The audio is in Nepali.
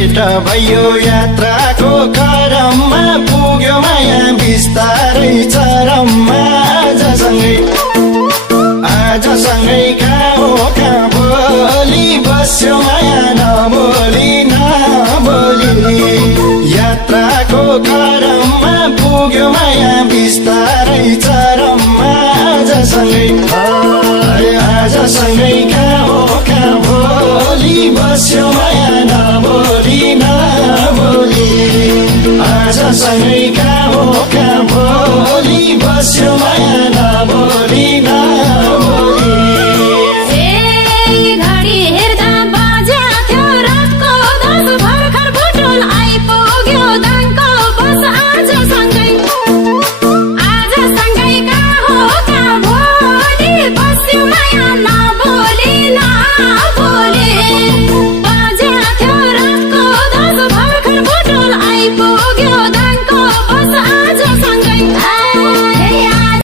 भेट भयो यात्राको क्रममा पुग्यो माया बिस्तारै चरममा आजसँगै कहाँ भोलि बस्यो माया नबोली यात्राको क्रममा पुग्यो माया बिस्तारै चरममा आजसँगै कहाँ भोलि बस्यो माया नबोली आजसँगै कहाँ भोलि बस्यो माया नबोली Bye.